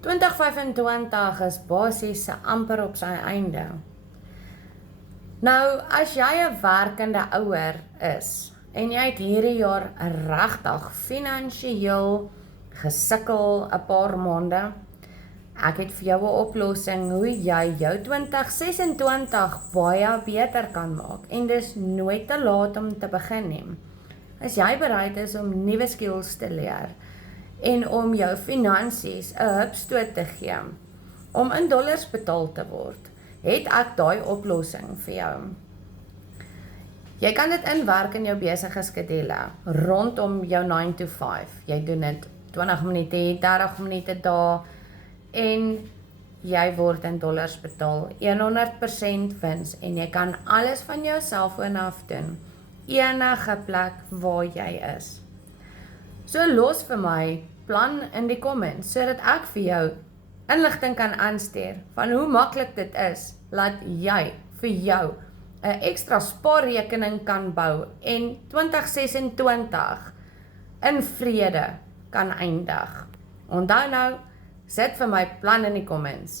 2025 is basies amper op sy einde. Nou, as jy 'n werkende ouer is en jy het hierdie jaar regtig finansiëel gesukkel 'n paar maande, ek het vir jou 'n oplossing hoe jy jou 2026 baie beter kan maak en dis nooit te laat om te begin nie. As jy bereid is om nuwe skills te leer en om jou finansies 'n hupstoot te gee, om in dollars betaal te word, het ek daai oplossing vir jou. Jy kan dit inwerk in jou besige skedule, rondom jou 9 to 5. Jy doen dit 20 minute, 30 minute daar, en jy word in dollars betaal, 100% wins, en jy kan alles van jou selfoon af doen, enige plek waar jy is. So los vir my plan in die comments, sodat ek vir jou inligting kan aanstuur, van hoe maklik dit is, laat jy vir jou 'n ekstra spaarrekening kan bou, en 2026 in vrede kan eindig. Onthou nou, sit vir my plan in die comments.